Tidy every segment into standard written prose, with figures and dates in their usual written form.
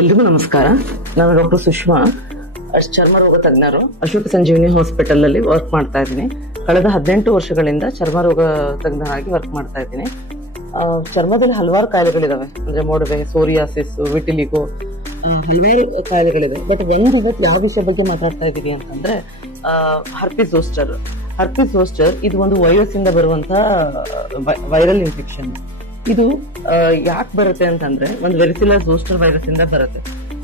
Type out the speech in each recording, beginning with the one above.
ಎಲ್ರಿಗೂ ನಮಸ್ಕಾರ. ನಾನು ಡಾಕ್ಟರ್ ಸುಷ್ಮಾ, ಚರ್ಮ ರೋಗ ತಜ್ಞರು. ಅಶೋಕ ಸಂಜೀವಿನಿ ಹಾಸ್ಪಿಟಲ್ ಅಲ್ಲಿ ವರ್ಕ್ ಮಾಡ್ತಾ ಇದ್ದೀನಿ. ಕಳೆದ 18 ವರ್ಷಗಳಿಂದ ಚರ್ಮ ರೋಗ ತಜ್ಞರಾಗಿ ವರ್ಕ್ ಮಾಡ್ತಾ ಇದ್ದೀನಿ. ಚರ್ಮದಲ್ಲಿ ಹಲವಾರು ಕಾಯಿಲೆಗಳಿದಾವೆ, ಅಂದ್ರೆ ಮೊಡವೆ, ಸೋರಿಯಾಸಿಸ್, ವಿಟಿಲಿಗೋ, ಹಲವಾರು ಕಾಯಿಲೆಗಳಿದೆ. ಬಟ್ ಇವತ್ತು ಯಾವ ವಿಷಯ ಬಗ್ಗೆ ಮಾತಾಡ್ತಾ ಇದ್ದೀವಿ ಅಂತಂದ್ರೆ ಹರ್ಪಿಸ್ ಝೋಸ್ಟರ್. ಹರ್ಪಿಸ್ ಝೋಸ್ಟರ್ ಇದು ಒಂದು ವೈರಸ್ ಇಂದ ಬರುವಂತ ವೈರಲ್ ಇನ್ಫೆಕ್ಷನ್. ಇದು ಯಾಕೆ ಬರುತ್ತೆ ಅಂತಂದ್ರೆ ಒಂದು ವೆರಿಸಿಲಾ ಝೋಸ್ಟರ್ ವೈರಸ್ ಇಂದ ಬರುತ್ತೆ.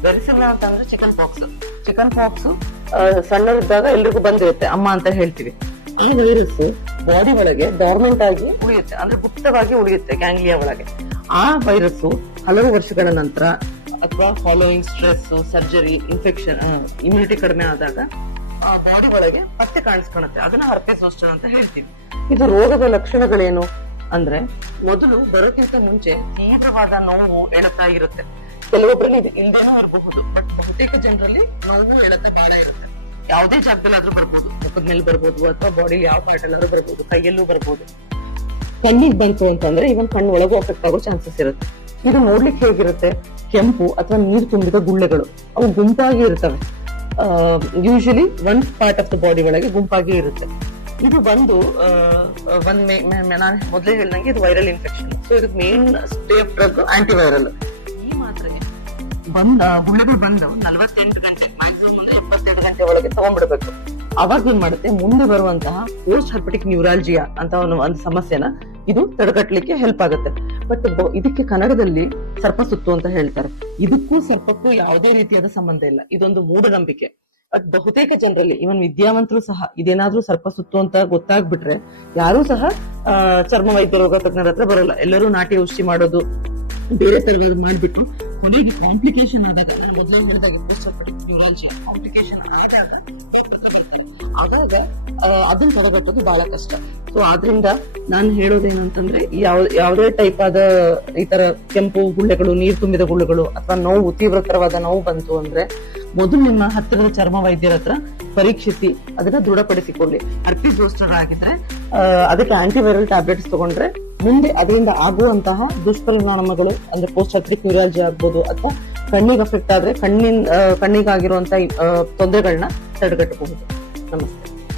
ವೆರಿಸಿಲಾ ಅಂತಂದ್ರೆ ಚಿಕನ್ ಪಾಕ್ಸ್ ಸಣ್ಣರಿದ್ದಾಗ ಎಲ್ರಿಗೂ ಬಂದಿರುತ್ತೆ, ಅಮ್ಮ ಅಂತ ಹೇಳ್ತೀವಿ. ಆ ವೈರಸ್ ಬಾಡಿ ಒಳಗೆ ಡಾರ್ಮೆಂಟ್ ಆಗಿ ಉಳಿಯುತ್ತೆ, ಅಂದ್ರೆ ಗುಪ್ತವಾಗಿ ಉಳಿಯುತ್ತೆ ಗ್ಯಾಂಗ್ಲಿಯಾ ಒಳಗೆ. ಆ ವೈರಸ್ ಹಲವು ವರ್ಷಗಳ ನಂತರ ಅಥವಾ following stress, surgery, infection, immunity ಕಡಿಮೆ ಆದಾಗ ಬಾಡಿ ಒಳಗೆ ಮತ್ತೆ ಕಾಣಿಸ್ಕೊಳುತ್ತೆ. ಅದನ್ನ ಹರ್ಪಿಸ್ ಝೋಸ್ಟರ್ ಅಂತ ಹೇಳ್ತೀವಿ. ಇದು ರೋಗದ ಲಕ್ಷಣಗಳೇನು ಅಂದ್ರೆ ಮೊದಲು ಬರೋಕ್ಕಿಂತ ಮುಂಚೆ ತೀವ್ರವಾದ ನೋವು, ಎಳೆತ ಇರುತ್ತೆ. ಕೆಲವೊಬ್ಬರಲ್ಲಿ ಇದು ಇಲ್ದೇನೂ ಇರಬಹುದು, ಬಟ್ ಬಹುತೇಕ ಜನರಲ್ಲಿ ನೋವು, ಎಳೆತ ಬಹಳ ಇರುತ್ತೆ. ಯಾವುದೇ ಜಾಗದಲ್ಲಾದ್ರೂ ಬರ್ಬೋದು, ಮುಖದ ಮೇಲೆ ಬರ್ಬೋದು, ಅಥವಾ ಬಾಡಿ ಯಾವ ಪಾರ್ಟ್ ಎಲ್ಲಾದ್ರೂ ಬರ್ಬೋದು, ಕೈಯಲ್ಲೂ ಬರ್ಬೋದು. ಕಣ್ಣಿಗೆ ಬಂತು ಅಂತಂದ್ರೆ ಇವನ್ ಕಣ್ಣು ಒಳಗೂ ಅಫೆಕ್ಟ್ ಆಗೋ ಚಾನ್ಸಸ್ ಇರುತ್ತೆ. ಇದು ನೋಡ್ಲಿಕ್ಕೆ ಹೇಗಿರುತ್ತೆ? ಕೆಂಪು ಅಥವಾ ನೀರು ತುಂಬಿದ ಗುಳ್ಳೆಗಳು, ಅವು ಗುಂಪಾಗಿ ಇರ್ತವೆ. Usually one part of the body ಒಳಗೆ ಗುಂಪಾಗಿ ಇರುತ್ತೆ. ಇದು ಬಂದು ನಾನು ಮೊದಲೇ ಹೇಳಿದಂಗೆ ಇದು ವೈರಲ್ ಇನ್ಫೆಕ್ಷನ್. ಸೊ ಇದಕ್ಕೆ main stay of drug antiviral. ಈ ಮಾತ್ರೆ ಗುಳ್ಳೆಗಳು ಬಂದು 48 ಗಂಟೆ, ಮ್ಯಾಕ್ಸಿಮಮ್ ಅಂದ್ರೆ 72 ಗಂಟೆ ಒಳಗೆ ತಗೊಂಡ್ಬಿಡ್ಬೇಕು. ಅವಾಗ ಏನ್ ಮಾಡುತ್ತೆ, ಮುಂದೆ ಬರುವಂತಹ ಪೋಸ್ಟ್ ಹರ್ಪಟಿಕ್ ನ್ಯೂರಾಲ್ಜಿಯಾ ಅಂತ ಒಂದು ಸಮಸ್ಯೆನ ಇದು ತಡೆಗಟ್ಟಲಿಕ್ಕೆ ಹೆಲ್ಪ್ ಆಗುತ್ತೆ. ಬಟ್ ಇದಕ್ಕೆ ಕನ್ನಡದಲ್ಲಿ ಸರ್ಪ ಸುತ್ತು ಅಂತ ಹೇಳ್ತಾರೆ. ಇದಕ್ಕೂ ಸರ್ಪಕ್ಕೂ ಯಾವುದೇ ರೀತಿಯಾದ ಸಂಬಂಧ ಇಲ್ಲ. ಇದೊಂದು ಮೂಢನಂಬಿಕೆ. ಅದ್ ಬಹುತೇಕ ಜನರಲ್ಲಿ, ಇವನ್ ವಿದ್ಯಾವಂತರು ಸಹ ಇದೇನಾದ್ರೂ ಸರ್ಪ ಸುತ್ತು ಅಂತ ಗೊತ್ತಾಗ್ಬಿಟ್ರೆ ಯಾರೂ ಸಹ ಚರ್ಮ ವೈದ್ಯ ರೋಗ ತಜ್ಞರ ಹತ್ರ ಬರೋಲ್ಲ. ಎಲ್ಲರೂ ನಾಟಿ ಔಷಧಿ ಮಾಡೋದು, ಬೇರೆ ತರವಾದ ಮಾಡ್ಬಿಟ್ಟು ಕೊನೆಗೆ ಕಾಂಪ್ಲಿಕೇಶನ್ ಆದಾಗ, ಮೊದಲೇ ಹೇಳಿದಾಗ ಕಾಂಪ್ಲಿಕೇಶನ್ ಆದಾಗ ಅದನ್ನ ತಡೆಗಟ್ಟೋದು ಬಹಳ ಕಷ್ಟ. ಸೊ ಆದ್ರಿಂದ ನಾನು ಹೇಳೋದೇನಂತಂದ್ರೆ ಯಾವುದೇ ಟೈಪ್ ಆದ ಈ ತರ ಕೆಂಪು ಗುಳ್ಳೆಗಳು, ನೀರು ತುಂಬಿದ ಗುಳ್ಳೆಗಳು ಅಥವಾ ನೋವು, ತೀವ್ರತರವಾದ ನೋವು ಬಂತು ಅಂದ್ರೆ ಮೊದಲು ನಿಮ್ಮ ಹತ್ತಿರದ ಚರ್ಮ ವೈದ್ಯರ ಹತ್ರ ಪರೀಕ್ಷಿಸಿ ಅದನ್ನ ದೃಢಪಡಿಸಿಕೊಳ್ಳಿ. ಹರ್ಪಿಸ್ ಝೋಸ್ಟರ್ ಆಗಿದ್ರೆ ಅದಕ್ಕೆ ಆಂಟಿವೈರಲ್ ಟ್ಯಾಬ್ಲೆಟ್ಸ್ ತಗೊಂಡ್ರೆ ಮುಂದೆ ಅದರಿಂದ ಆಗುವಂತಹ ದುಷ್ಪರಿಣಾಮಗಳು, ಅಂದ್ರೆ ಪೋಸ್ಟ್ ಹರ್ಪಿಕ್ ನ್ಯೂರಾಲಜಿ ಆಗ್ಬೋದು, ಅಥವಾ ಕಣ್ಣಿಗೆ ಅಫೆಕ್ಟ್ ಆದ್ರೆ ಕಣ್ಣಿಗಾಗಿರುವಂತಹ ತೊಂದರೆಗಳನ್ನ ತಡೆಗಟ್ಟಬಹುದು. ನಮಸ್ತೆ.